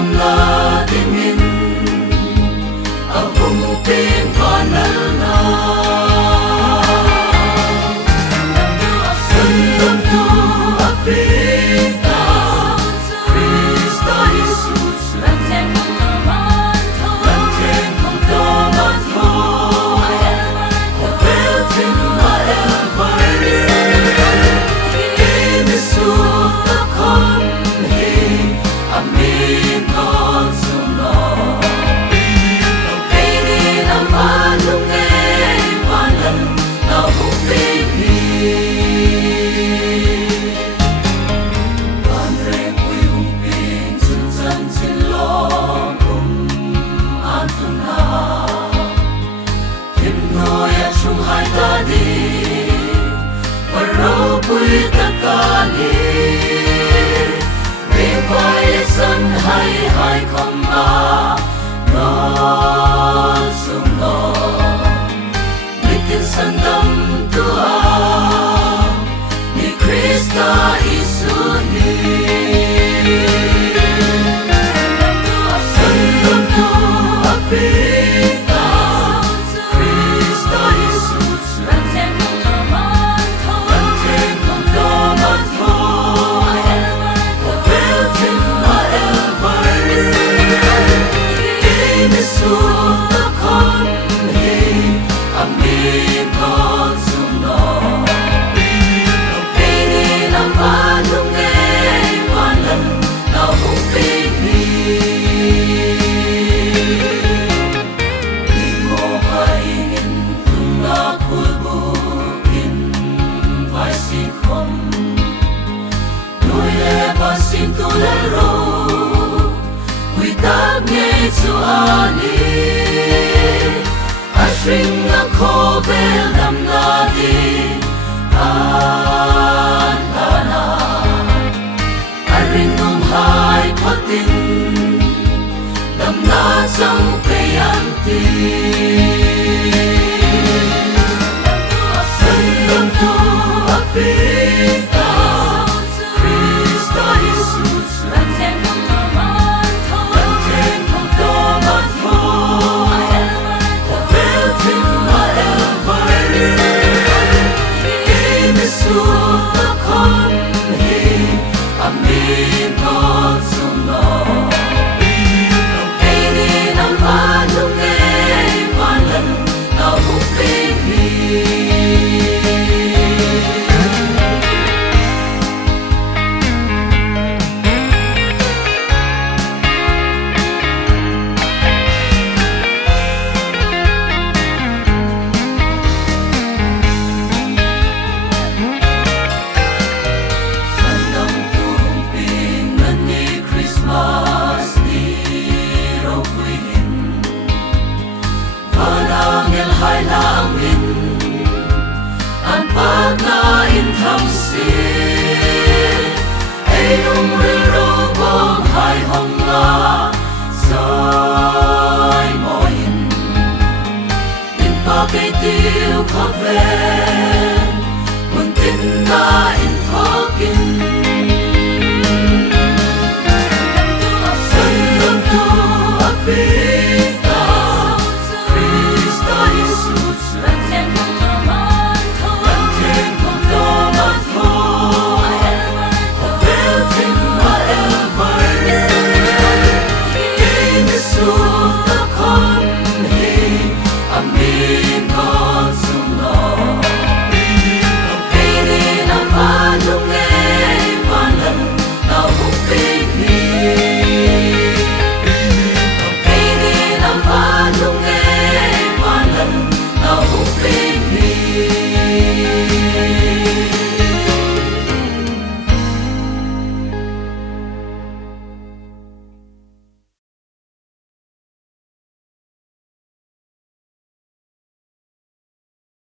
lam la tình in a hung pin và nal na sandam tu a Krista Krista Jesus lan thang không to man tho o vel tin ma el vai mi su ta khom hi amin non sum no baby na ma lung nghe van lần nào cũng biết hi van re quy hung pin sun san sin lo an tu na kim noi a chung hai ta đi và râu quy ta ca đi vai sân hay hai không ma non sum no mitin sân đâm tua ni Krista Isu ni sân đâm tua Krista Krista Isu lan thang không to man tho su ta khom hi amin con sum no baby na va lung nghe van lần nào cũng biết hi mo hai in tung na khul bu in vai sin khom nuôi le va sin tu la ro quy ta nghe chu ani a shring na kho vel dam na di an la na a ring um hai patin dam na chang pe an ti san dam tu a Krista Krista Jesus lan thang không to man tho tin ma el vai mi su ta khom hi amin non sum no baby na va lung nghe van lần nào cũng biết hi hai lang in an pag na in tham si ai lung ri ro bom hai hong la sai mo in pa ke tiu kha ve